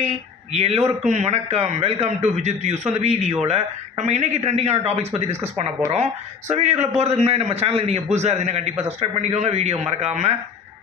Hi எல்லோருக்கும் வணக்கம். Welcome to Vijith use அந்த வீடியோவில் நம்ம இன்றைக்கி ட்ரெண்டிங்கான டாபிக்ஸ் பற்றி டிஸ்கஸ் பண்ண போகிறோம் ஸோ வீடியோக்குள்ளே போகிறதுக்கு முன்னாடி நம்ம சேனலுக்கு நீங்கள் புதுசாக இருந்தீங்கன்னா கண்டிப்பாக சப்ஸ்கிரைப் பண்ணிக்கோங்க. வீடியோ மறக்காமல்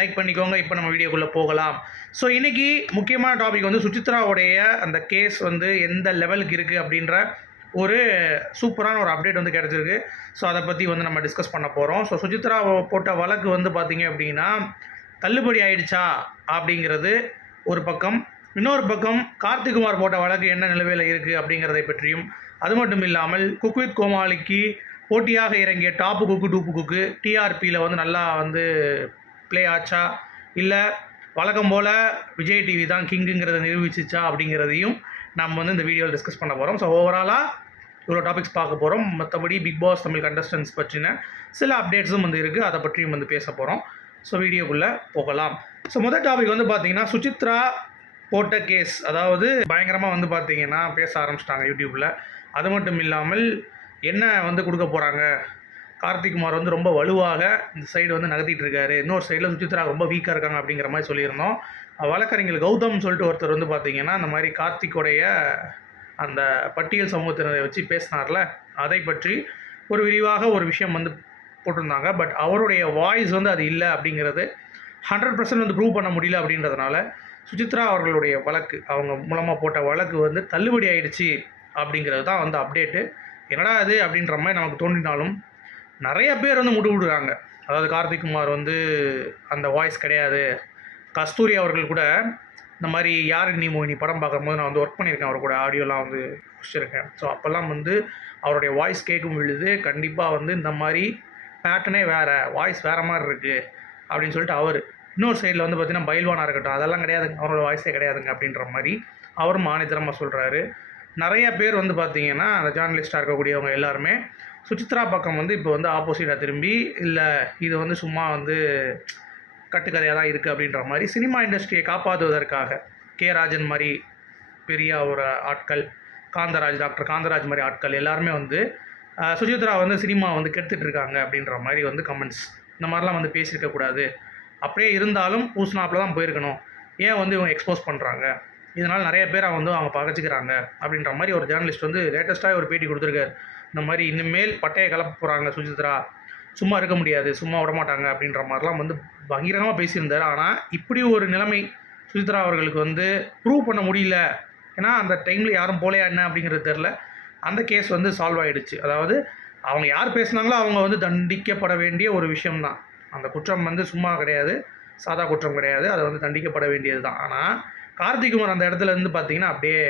லைக் பண்ணிக்கோங்க. இப்போ நம்ம வீடியோக்குள்ளே போகலாம். ஸோ இன்றைக்கி முக்கியமான டாபிக் வந்து சுசித்ராவுடைய அந்த கேஸ் வந்து எந்த லெவலுக்கு இருக்குது அப்படின்ற ஒரு சூப்பரான ஒரு அப்டேட் வந்து கிடச்சிருக்கு. ஸோ அதை பற்றி வந்து நம்ம டிஸ்கஸ் பண்ண போகிறோம் ஸோ சுஜித்ரா போட்ட வழக்கு வந்து பார்த்திங்க அப்படின்னா தள்ளுபடி ஆயிடுச்சா அப்படிங்கிறது ஒரு பக்கம். இன்னொரு பக்கம் கார்த்திகுமார் போட்ட வழக்கு என்ன நிலவையில் இருக்குது அப்படிங்கிறதை பற்றியும் அது மட்டும் இல்லாமல் குக்வித் கோமாளிக்கு போட்டியாக இறங்கிய டாப்பு குக்கு டூப்பு குக்கு டிஆர்பியில் வந்து நல்லா வந்து ப்ளே ஆச்சா? இல்லை வழக்கம் போல் விஜய் டிவி தான் கிங்குங்கிறத நிரூபிச்சிச்சா அப்படிங்கிறதையும் நம்ம வந்து இந்த வீடியோவில் டிஸ்கஸ் பண்ண போகிறோம் ஸோ ஓவராலாக இவ்வளோ டாபிக்ஸ் பார்க்க போகிறோம் மற்றபடி பிக் பாஸ் தமிழ் கண்டஸ்டன்ஸ் பற்றின சில அப்டேட்ஸும் வந்து இருக்குது அதை பற்றியும் வந்து பேச போகிறோம் ஸோ வீடியோக்குள்ளே போகலாம். ஸோ முதல் டாபிக் வந்து பார்த்திங்கன்னா சுசித்ரா போட்ட கேஸ் அதாவது பயங்கரமாக வந்து பார்த்தீங்கன்னா பேச ஆரம்பிச்சிட்டாங்க யூடியூப்பில் அது மட்டும் இல்லாமல் என்ன வந்து கொடுக்க போகிறாங்க கார்த்திக்குமார் வந்து ரொம்ப வலுவாக இந்த சைடு வந்து நகர்த்திட்டு இருக்காரு. இன்னொரு சைடில் சுச்சித்ரா ரொம்ப வீக்காக இருக்காங்க அப்படிங்கிற மாதிரி சொல்லியிருந்தோம். வழக்கறிஞர் கௌதம் சொல்லிட்டு ஒருத்தர் வந்து பார்த்தீங்கன்னா அந்த மாதிரி கார்த்திக்குடைய அந்த பட்டியல் சமூகத்தினரை வச்சு பேசினார்ல. அதை பற்றி ஒரு விரிவாக ஒரு விஷயம் வந்து போட்டிருந்தாங்க. பட் அவருடைய வாய்ஸ் வந்து அது இல்லை அப்படிங்கிறது ஹண்ட்ரட் பர்சன்ட் வந்து ப்ரூவ் பண்ண முடியல அப்படின்றதுனால சுசித்ரா அவர்களுடைய வழக்கு அவங்க மூலமாக போட்ட வழக்கு வந்து தள்ளுபடி ஆயிடுச்சு அப்படிங்கிறது தான் வந்து அப்டேட்டு என்னடா அது அப்படின்ற மாதிரி நமக்கு தோன்றினாலும் நிறைய பேர் வந்து முட்டு விடுறாங்க அதாவது கார்த்திக்குமார் வந்து அந்த வாய்ஸ் கிடையாது. கஸ்தூரி அவர்கள் கூட இந்த மாதிரி யார் நீ மோகினி படம் பார்க்கும்போது நான் வந்து ஒர்க் பண்ணியிருக்கேன் அவர் கூட ஆடியோலாம் வந்து வச்சுருக்கேன் ஸோ அப்போல்லாம் வந்து அவருடைய வாய்ஸ் கேட்கும் பொழுது கண்டிப்பாக வந்து இந்த மாதிரி பேட்டர்னே வேறு வாய்ஸ் வேறு மாதிரி இருக்குது அப்படின்னு சொல்லிட்டு அவர் இன்னொரு சைடில் வந்து பார்த்தீங்கன்னா பயில்வானாக இருக்கட்டும் அதெல்லாம் கிடையாதுங்க. அவரோட வாய்ஸே கிடையாதுங்க அப்படின்ற மாதிரி அவரும் மாநிலமாக சொல்கிறாரு நிறைய பேர் வந்து பார்த்தீங்கன்னா அந்த ஜேர்னலிஸ்ட்டாக இருக்கக்கூடியவங்க எல்லாருமே சுசித்ரா பக்கம் வந்து இப்போ வந்து ஆப்போசிட்டாக திரும்பி இல்லை இது வந்து சும்மா வந்து கட்டுக்கதையாக தான் இருக்குது அப்படின்ற மாதிரி சினிமா இண்டஸ்ட்ரியை காப்பாற்றுவதற்காக கே ராஜன் மாதிரி பெரிய ஒரு ஆட்கள் காந்தராஜ் டாக்டர் காந்தராஜ் மாதிரி ஆட்கள் எல்லாருமே வந்து சுஜித்ரா வந்து சினிமா வந்து கெடுத்துட்ருக்காங்க அப்படின்ற மாதிரி வந்து கமெண்ட்ஸ் இந்த மாதிரிலாம் வந்து பேசியிருக்கக்கூடாது அப்படியே இருந்தாலும் பூசினாப்பில் தான் போயிருக்கணும். ஏன் வந்து இவங்க எக்ஸ்போஸ் பண்ணுறாங்க இதனால் நிறைய பேர் அவங்க வந்து அவங்க பகச்சிக்கிறாங்க. அப்படின்ற மாதிரி ஒரு ஜேர்னலிஸ்ட் வந்து லேட்டஸ்ட்டாக ஒரு பேட்டி கொடுத்துருக்காரு. இந்த மாதிரி இனிமேல் பட்டையை கலப்ப போகிறாங்க சுஜித்ரா. சும்மா இருக்க முடியாது சும்மா விடமாட்டாங்க அப்படின்ற மாதிரிலாம் வந்து பகிரங்கமாக பேசியிருந்தார். ஆனால் இப்படி ஒரு நிலைமை சுஜித்ரா அவர்களுக்கு வந்து ப்ரூவ் பண்ண முடியல. ஏன்னா அந்த டைமில் யாரும் போலையா என்ன அப்படிங்கிறது தெரில அந்த கேஸ் வந்து சால்வ் ஆகிடுச்சு அதாவது அவங்க யார் பேசுனாங்களோ அவங்க வந்து தண்டிக்கப்பட வேண்டிய ஒரு விஷயம்தான். அந்த குற்றம் வந்து சும்மா கிடையாது. சாதா குற்றம் கிடையாது. அது வந்து தண்டிக்கப்பட வேண்டியது தான். ஆனால் கார்த்திகுமார் அந்த இடத்துல இருந்து பார்த்தீங்கன்னா அப்படியே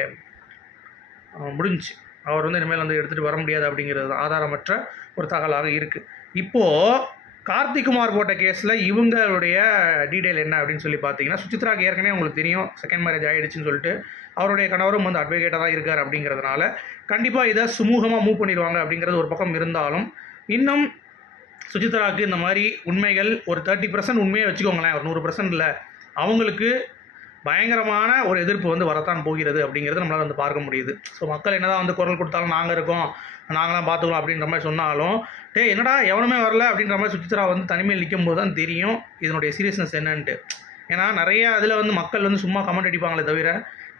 முடிஞ்சு முடிஞ்சுச்சு. அவர் வந்து இனிமேல் வந்து எடுத்துகிட்டு வர முடியாது அப்படிங்கிறது தான் ஆதாரமற்ற ஒரு தகவலாக இருக்குது இப்போது கார்த்திக்குமார் போட்ட கேஸில் இவங்களுடைய டீட்டெயில் என்ன அப்படின்னு சொல்லி பார்த்தீங்கன்னா சுசித்ராக்கு ஏற்கனவே உங்களுக்கு தெரியும் செகண்ட் மேரேஜ் ஆகிடுச்சின்னு சொல்லிட்டு அவருடைய கணவரும் வந்து அட்வொகேட்டாக தான் இருக்கார் அப்படிங்கிறதுனால கண்டிப்பாக இதை சுமூகமாக மூவ் பண்ணிடுவாங்க அப்படிங்கிறது ஒரு பக்கம் இருந்தாலும் இன்னும் சுசித்ராவுக்கு இந்த மாதிரி உண்மைகள் ஒரு தேர்ட்டி பர்சன்ட் உண்மையை வச்சுக்கோங்களேன் ஒரு நூறு பர்சன்ட் இல்லை அவங்களுக்கு பயங்கரமான ஒரு எதிர்ப்பு வந்து வரத்தான் போகிறது அப்படிங்கிறது நம்மளால் வந்து பார்க்க முடியுது. ஸோ மக்கள் என்னதான் வந்து குரல் கொடுத்தாலும் நாங்கள் இருக்கோம் நாங்களாம் பார்த்துக்கலாம் அப்படின்ற மாதிரி சொன்னாலும் டே என்னடா எவனுமே வரல அப்படின்ற மாதிரி சுசித்ரா வந்து தனிமையில் நிற்கும் போது தான் தெரியும் இதனுடைய சீரியஸ்னஸ் என்னன்ட்டு. ஏன்னா நிறைய அதில் வந்து மக்கள் வந்து சும்மா கமெண்ட் அடிப்பாங்களே தவிர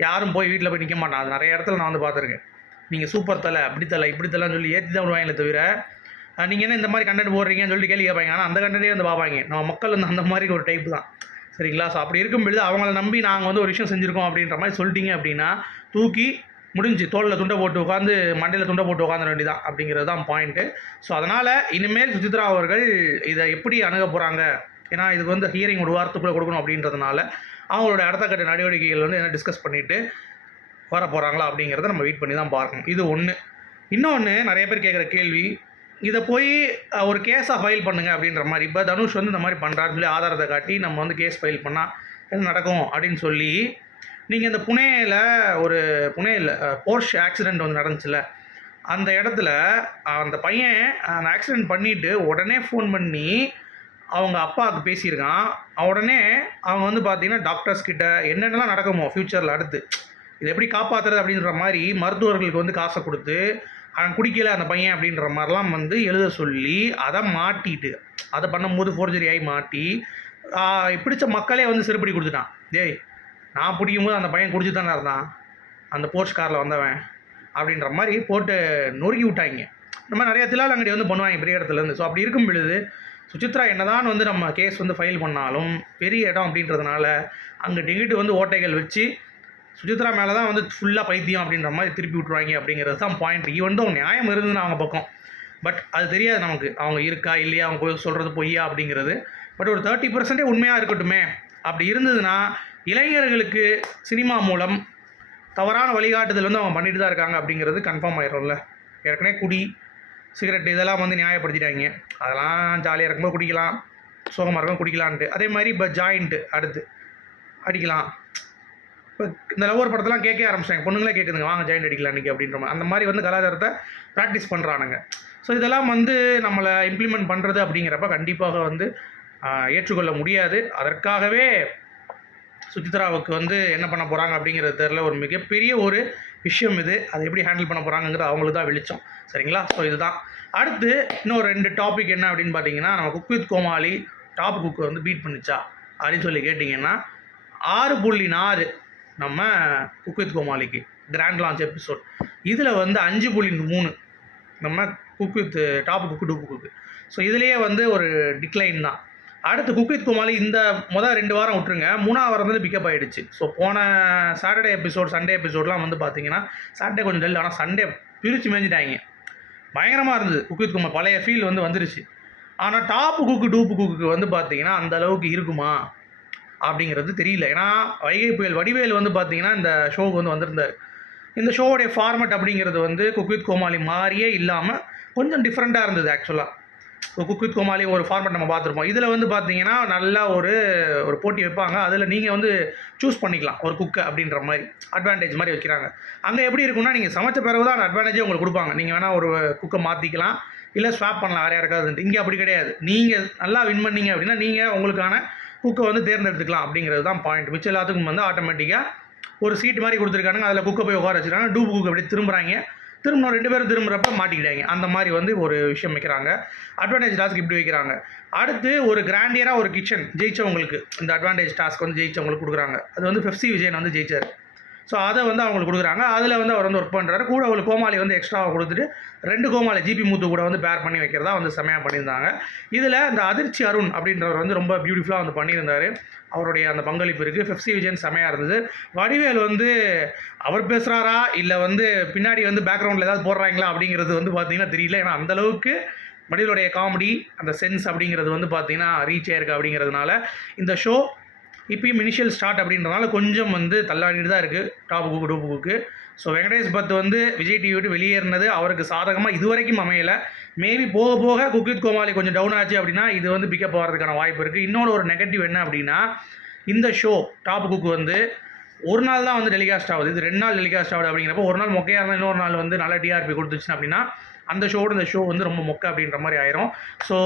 யாரும் போய் வீட்டில் போய் நிற்க மாட்டான் அது நிறைய இடத்துல நான் வந்து பார்த்துருக்கேன். நீங்கள் சூப்பர் தலை அப்படி தலை இப்படி தலைன்னு சொல்லி ஏற்றி தான் விடுவாங்களே தவிர நீங்கள் என்ன இந்த மாதிரி கண்டென்ட் போடுறீங்கன்னு சொல்லிட்டு கேள்வி கேட்பாங்க. ஆனால் அந்த கண்டென்ட்டே வந்து பார்ப்பாங்க. நம்ம மக்கள் வந்து அந்த மாதிரி ஒரு டைப் தான். சரிங்களா? ஸோ அப்படி இருக்கும் பொழுது அவங்கள நம்பி நாங்கள் வந்து ஒரு விஷயம் செஞ்சுருக்கோம் அப்படின்ற மாதிரி சொல்லிட்டீங்க அப்படின்னா தூக்கி முடிஞ்சு தோளில் துண்டை போட்டு உட்காந்து மண்டையில் துண்டை போட்டு உட்காந்துட வேண்டியதான் அப்படிங்கிறது தான் பாயிண்ட்டு ஸோ அதனால் இனிமேல் சுஜித்ரா அவர்கள் இதை எப்படி அணுக போகிறாங்க ஏன்னா இதுக்கு வந்து ஹியரிங் ஒரு வாரத்துக்குள்ளே கொடுக்கணும் அப்படின்றதுனால அவங்களோட அடுத்த கட்ட நடவடிக்கைகள் வந்து என்ன டிஸ்கஸ் பண்ணிவிட்டு வர போகிறாங்களா அப்படிங்கிறத நம்ம வெயிட் பண்ணி தான் பார்க்கணும். இது ஒன்று இன்னொன்று நிறைய பேர் கேட்குற கேள்வி இதை போய் ஒரு கேஸாக ஃபைல் பண்ணுங்க அப்படின்ற மாதிரி. இப்போ தனுஷ் வந்து இந்த மாதிரி பண்ணுறாரு சொல்லி ஆதாரத்தை காட்டி நம்ம வந்து கேஸ் ஃபைல் பண்ணால் என்ன நடக்கும் அப்படின்னு சொல்லி நீங்கள் இந்த புனேயில் ஒரு புனேயில் போர்ஷ் ஆக்சிடெண்ட் வந்து நடந்துச்சுல. அந்த இடத்துல அந்த பையன் அந்த ஆக்சிடெண்ட் பண்ணிவிட்டு உடனே ஃபோன் பண்ணி அவங்க அப்பாவுக்கு பேசியிருக்கான். உடனே அவங்க வந்து பார்த்தீங்கன்னா டாக்டர்ஸ் கிட்ட என்னென்னலாம் நடக்குமோ ஃப்யூச்சரில் அடுத்து இது எப்படி காப்பாற்றுறது அப்படின்ற மாதிரி மருத்துவர்களுக்கு வந்து காசை கொடுத்து அவன் குடிக்கல அந்த பையன் அப்படின்ற மாதிரிலாம் வந்து எழுத சொல்லி அதை மாட்டிட்டு அதை பண்ணும்போது ஃபோர்ஜரி ஆகி மாட்டி பிடிச்ச மக்களே வந்து சிறுபடி கொடுத்துட்டான். டேய் நான் பிடிக்கும்போது அந்த பையன் குடிச்சு தானே இருந்தான். அந்த போர்ஸ் காரில் வந்தவன் அப்படின்ற மாதிரி போட்டு நொறுக்கி விட்டாங்க. இந்த மாதிரி நிறைய தில்லாலங்கடி வந்து பண்ணுவாங்க பெரிய இடத்துலேருந்து ஸோ அப்படி இருக்கும் பொழுது சுசித்ரா என்னதான் வந்து நம்ம கேஸ் வந்து ஃபைல் பண்ணாலும் பெரிய இடம் அப்படின்றதுனால அங்கே டிங்கிட்டு வந்து ஓட்டைகள் வச்சு சுஜித்ரா மேலே தான் வந்து ஃபுல்லாக பைத்தியம் அப்படின்ற மாதிரி திருப்பி விட்ருவாங்க அப்படிங்கிறது தான் பாயிண்ட் ஈவன் தான் நியாயம் இருந்ததுன்னு அவங்க பக்கம். பட் அது தெரியாது நமக்கு. அவங்க இருக்கா இல்லையா? அவங்க போய் சொல்கிறது பொய்யா அப்படிங்கிறது. பட் ஒரு தேர்ட்டி பர்சன்டே உண்மையாக இருக்கட்டுமே. அப்படி இருந்ததுன்னா இளைஞர்களுக்கு சினிமா மூலம் தவறான வழிகாட்டுதல் வந்து அவங்க பண்ணிட்டு தான் இருக்காங்க அப்படிங்கிறது கன்ஃபார்ம் ஆயிரும்ல. ஏற்கனவே குடி சிகரெட் இதெல்லாம் வந்து நியாயப்படுத்திட்டாங்க. அதெல்லாம் ஜாலியாக இருக்கும்போது குடிக்கலாம். சோகமாக இருக்கும் குடிக்கலான்ட்டு அதே மாதிரி இப்போ ஜாயிண்ட்டு அடுத்து அடிக்கலாம். இப்போ இந்த லவ்வர் படத்தெல்லாம் கேட்க ஆரம்பிச்சிட்டாங்க. பொண்ணுங்களே கேட்குதுங்க வாங்க ஜாயிண்ட் அடிக்கலாம் இன்றைக்கி அப்படின்ற மாதிரி. அந்த மாதிரி வந்து கலாச்சாரத்தை ப்ராக்டிஸ் பண்ணுறானுங்க ஸோ இதெல்லாம் வந்து நம்மளை இம்ப்ளிமெண்ட் பண்ணுறது அப்படிங்கிறப்ப கண்டிப்பாக வந்து ஏற்றுக்கொள்ள முடியாது. அதற்காகவே சுசித்ராவுக்கு வந்து என்ன பண்ண போகிறாங்க அப்படிங்கிறது தெரில ஒரு மிகப்பெரிய ஒரு விஷயம் இது. அதை எப்படி ஹேண்டில் பண்ண போகிறாங்கிறது அவங்களுக்கு தான் வெளிச்சம். சரிங்களா? ஸோ இதுதான். அடுத்து இன்னும் ரெண்டு டாபிக் என்ன அப்படின்னு பார்த்தீங்கன்னா நம்ம Cook with Komali top cook வந்து பீட் பண்ணுச்சா? அப்படின்னு சொல்லி கேட்டிங்கன்னா ஆறு புள்ளி நாலு நம்ம குக் வித் கோமாளிக்கு கிராண்ட் லான்ச் எபிசோட் இதில் வந்து அஞ்சு புள்ளி மூணு நம்ம Cook with top cook dupe cook. So இதுலேயே வந்து ஒரு டிக்ளைன் தான். அடுத்து குக் வித் கோமாளி இந்த மொதல் ரெண்டு வாரம் விட்டுருங்க. மூணாவது வாரம் வந்து பிக்கப் ஆகிடுச்சு ஸோ போன சாட்டர்டே எபிசோட் சண்டே எபிசோட்லாம் வந்து பார்த்தீங்கன்னா சாட்டர்டே கொஞ்சம் டல் ஆனால் சண்டே பிரித்து மேஞ்சிட்டாங்க. பயங்கரமாக இருந்தது குக் வித் குமார் பழைய ஃபீல் வந்து வந்துருச்சு. ஆனால் டாப்பு குக்கு டூப்பு குக்கு வந்து பார்த்தீங்கன்னா அந்த அளவுக்கு இருக்குமா? அப்படிங்கிறது தெரியல. ஏன்னா வைகை புயல் வடிவேல் வந்து பார்த்தீங்கன்னா இந்த ஷோவுக்கு வந்து வந்திருந்தார். இந்த ஷோவுடைய ஃபார்மெட் அப்படிங்கிறது வந்து குக் வித் கோமாளி மாதிரியே இல்லாமல் கொஞ்சம் டிஃப்ரெண்ட்டாக இருந்தது ஆக்சுவலாக இப்போ குக் வித் கோமாளி ஒரு ஃபார்மெட் நம்ம பார்த்துருப்போம் இதில் வந்து பார்த்தீங்கன்னா நல்லா ஒரு ஒரு போட்டி வைப்பாங்க. அதில் நீங்கள் வந்து சூஸ் பண்ணிக்கலாம். ஒரு குக்கை அப்படின்ற மாதிரி அட்வான்டேஜ் மாதிரி வைக்கிறாங்க. அங்கே எப்படி இருக்கும்னா நீங்கள் சமைச்ச பிறகு தான் அந்த அட்வான்டேஜே உங்களுக்கு கொடுப்பாங்க. நீங்கள் வேணால் ஒரு குக்கை மாற்றிக்கலாம் இல்லை ஸ்வாப் பண்ணலாம். யார் யாருக்காவது. இங்கே அப்படி கிடையாது. நீங்கள் நல்லா வின் பண்ணீங்க அப்படின்னா நீங்கள் உங்களுக்கான குக்கை வந்து தேர்ந்தெடுத்துக்கலாம் அப்படிங்கிறது தான் பாயிண்ட் மிச்சம் எல்லாத்துக்கும் வந்து ஆட்டோமேட்டிக்காக ஒரு சீட் மாதிரி கொடுத்துருக்காங்க அதில் குக்கை போய் உட்கார வச்சுருக்காங்க டூப் குக்கை அப்படி திரும்புகிறாங்க திரும்ப ரெண்டு பேரும் திரும்புகிறப்ப மாட்டிக்கிட்டாங்க. அந்த மாதிரி வந்து ஒரு விஷயம் வைக்கிறாங்க. அட்வான்டேஜ் டாஸ்க் இப்படி வைக்கிறாங்க. அடுத்து ஒரு கிராண்டியராக ஒரு கிச்சன் ஜெயிச்சவங்களுக்கு இந்த அட்வான்டேஜ் டாஸ்க் வந்து ஜெயிச்சவங்களுக்கு கொடுக்குறாங்க. அது வந்து ஃபிஃப்சி விஜயன் வந்து ஜெயிச்சார். ஸோ அதை வந்து அவங்களுக்கு கொடுக்குறாங்க. அதில் வந்து அவர் வந்து ஒர்க் பண்ணுறாரு கூட அவங்களுக்கு கோமாளி வந்து எக்ஸ்ட்ராவாக கொடுத்துட்டு ரெண்டு கோமாளி ஜிபி மூத்து கூட வந்து பேர் பண்ணி வைக்கிறதா வந்து செமையாக பண்ணியிருந்தாங்க. இதில் இந்த அதிர்ச்சி அருண் அப்படின்றவர் வந்து ரொம்ப பியூட்டிஃபுல்லாக வந்து பண்ணியிருந்தார். அவருடைய அந்த பங்களிப்பு இருக்குது பெப்சி விஜயன் செமையாக இருந்தது. வடிவேல் வந்து அவர் பேசுகிறாரா இல்லை வந்து பின்னாடி வந்து பேக்ரவுண்டில் ஏதாவது போடுறாங்களா? அப்படிங்கிறது வந்து பார்த்தீங்கன்னா தெரியல. ஏன்னா அந்தளவுக்கு வடிவேலுடைய காமெடி அந்த சென்ஸ் அப்படிங்கிறது வந்து பார்த்திங்கன்னா ரீச் ஆயிருக்கு அப்படிங்கிறதுனால இந்த ஷோ இப்பயும் இனிஷியல் ஸ்டார்ட் அப்படின்றனால கொஞ்சம் வந்து தள்ளாடிட்டு தான் இருக்குது top cook dupe cook so Venkatesh Bhat வந்து விஜய் டிவி விட்டு வெளியேறினது. அவருக்கு சாதகமாக இதுவரைக்கும் அமையலை. மேபி போக போக குக்வித் கோமாளி கொஞ்சம் டவுன் ஆச்சு அப்படின்னா இது வந்து பிக்கப் ஆகிறதுக்கான வாய்ப்பு இருக்குது இன்னொரு ஒரு நெகட்டிவ் என்ன அப்படின்னா இந்த ஷோ டாப் குக் வந்து ஒரு நாள் தான் வந்து டெலிகாஸ்ட் ஆகுது. இது ரெண்டு நாள் டெலிகாஸ்ட் ஆகுது அப்படிங்கிறப்ப ஒரு நாள் மொக்கையாக இருந்தால் இன்னொரு நாள் வந்து நல்ல டிஆர்பி கொடுத்துச்சுன்னா அப்படின்னா அந்த ஷோட இந்த ஷோ வந்து ரொம்ப மொக்கை அப்படின்ற மாதிரி ஆயிரும். ஸோ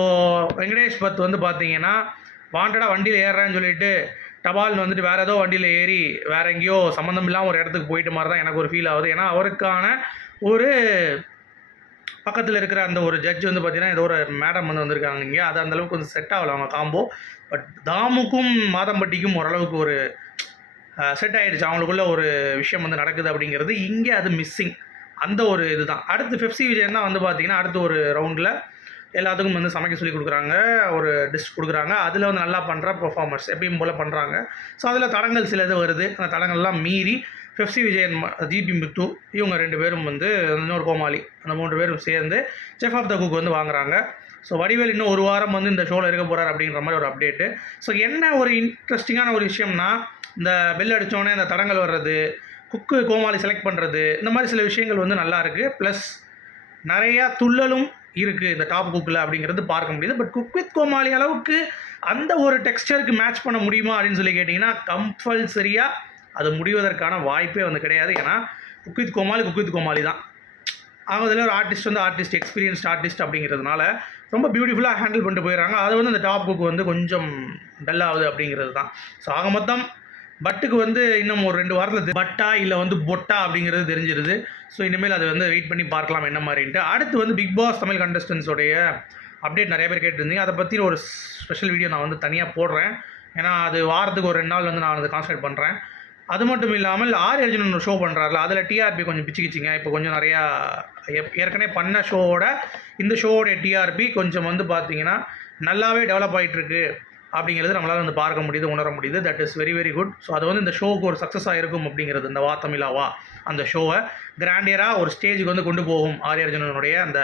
வெங்கடேஷ் பத் வந்து பார்த்தீங்கன்னா வாண்டடாக வண்டியில் ஏறுறான்னு சொல்லிட்டு டபால்னு வந்துட்டு வேறு ஏதோ வண்டியில் ஏறி வேற எங்கேயோ சம்மந்தம் இல்லாமல் ஒரு இடத்துக்கு போயிட்டு மாதிரி தான் எனக்கு ஒரு ஃபீல் ஆகுது. ஏன்னா அவருக்கான ஒரு பக்கத்தில் இருக்கிற அந்த ஒரு ஜட்ஜ் வந்து பார்த்தீங்கன்னா ஏதோ ஒரு மேடம் வந்து வந்திருக்காங்க இங்கே. அது அந்தளவுக்கு வந்து செட் ஆகலை அவங்க காம்போ பட் தாமுக்கும் மாதம்பட்டிக்கும் ஓரளவுக்கு ஒரு செட் ஆகிடுச்சு அவங்களுக்குள்ள ஒரு விஷயம் வந்து நடக்குது அப்படிங்கிறது இங்கே அது மிஸ்ஸிங் அந்த ஒரு இதுதான். அடுத்து பெப்சி விஜயன் தான் வந்து பார்த்தீங்கன்னா அடுத்த ஒரு ரவுண்டில் எல்லாத்துக்கும் வந்து சமைக்க சொல்லி கொடுக்குறாங்க ஒரு டிஷ் கொடுக்குறாங்க. அதில் வந்து நல்லா பண்ணுற பர்ஃபார்மர்ஸ் எப்பயும் போல் பண்ணுறாங்க ஸோ அதில் தடங்கள் சில இது வருது. அந்த தடங்கள்லாம் மீறி பெப்சி விஜயன் ஜிபி முத்து இவங்க ரெண்டு பேரும் வந்து இன்னொரு கோமாளி அந்த மூன்று பேரும் சேர்ந்து செஃப் ஆஃப் த குக் வந்து வாங்குறாங்க. ஸோ வடிவேல் இன்னும் ஒரு வாரம் வந்து இந்த ஷோவில் இருக்க போகிறார் அப்படிங்கிற மாதிரி ஒரு அப்டேட்டு ஸோ என்ன ஒரு இன்ட்ரெஸ்டிங்கான ஒரு விஷயம்னா இந்த பெல் அடித்தோடனே இந்த தடங்கள் வர்றது குக்கு கோமாளி செலக்ட் பண்ணுறது இந்த மாதிரி சில விஷயங்கள் வந்து நல்லா இருக்குது ப்ளஸ் நிறையா துள்ளலும் இருக்குது இந்த டாப் குக்கில் அப்படிங்கிறது பார்க்க முடியுது. பட் குக் வித் கோமாளி அளவுக்கு அந்த ஒரு டெக்ஸ்டருக்கு மேட்ச் பண்ண முடியுமா அப்படின்னு சொல்லி கேட்டிங்கன்னா கம்பல்சரியாக அது முடிவதற்கான வாய்ப்பே வந்து கிடையாது. ஏன்னா Cook with Komali Cook with Komali தான். அவங்க இதில் ஒரு ஆர்டிஸ்ட் வந்து ஆர்டிஸ்ட் எக்ஸ்பீரியன்ஸ்ட் ஆர்டிஸ்ட் அப்படிங்கிறதுனால ரொம்ப பியூட்டிஃபுல்லாக ஹேண்டில் பண்ணிட்டு போயிடுறாங்க. அது வந்து அந்த டாப் குக் வந்து கொஞ்சம் டல்லாகுது அப்படிங்கிறது தான். ஸோ ஆக மொத்தம் பட்டுக்கு வந்து இன்னும் ஒரு ரெண்டு வாரத்தில் பட்டா இல்லை வந்து பொட்டா அப்படிங்கிறது தெரிஞ்சிருது. ஸோ இனிமேல் அதை வந்து வெயிட் பண்ணி பார்க்கலாம் என்ன மாதிரின்ட்டு. அடுத்து வந்து பிக் பாஸ் தமிழ் கண்டஸ்டன்ஸோடைய அப்டேட் நிறைய பேர் கேட்டிருந்தீங்க. அதை பற்றி ஒரு ஸ்பெஷல் வீடியோ நான் வந்து தனியாக போடுறேன். ஏன்னா அது வாரத்துக்கு ஒரு ரெண்டு நாள் வந்து நான் அதை கான்சன்ட்ரேட் பண்ணுறேன் அது மட்டும் இல்லாமல் ஆர் அர்ஜுனன் ஒரு ஷோ பண்ணுறாருல அதில் டிஆர்பி கொஞ்சம் பிச்சுக்கிச்சிங்க இப்போ கொஞ்சம் நிறையா ஏப்- ஏற்கனவே பண்ண ஷோவோட இந்த ஷோவோடைய டிஆர்பி கொஞ்சம் வந்து பார்த்தீங்கன்னா நல்லாவே டெவலப் ஆகிட்டுருக்கு அப்படிங்கிறது நம்மளால் வந்து பார்க்க முடியுது உணர முடியுது. That is very very good so அது வந்து இந்த ஷோவுக்கு ஒரு சக்ஸஸாக இருக்கும் அப்படிங்கிறது இந்த வா தமிழாவா அந்த ஷோவை கிராண்டியராக ஒரு ஸ்டேஜுக்கு வந்து கொண்டு போகும் ஆர்ய அர்ஜுனனுடைய அந்த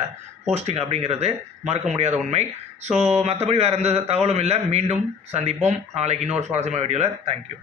ஹோஸ்டிங் அப்படிங்கிறது. மறுக்க முடியாத உண்மை. ஸோ மற்றபடி வேறு எந்த தகவலும் இல்லை. மீண்டும் சந்திப்போம். நாளைக்கு இன்னொரு சுவாரஸ்யமான வீடியோவில் தேங்க்யூ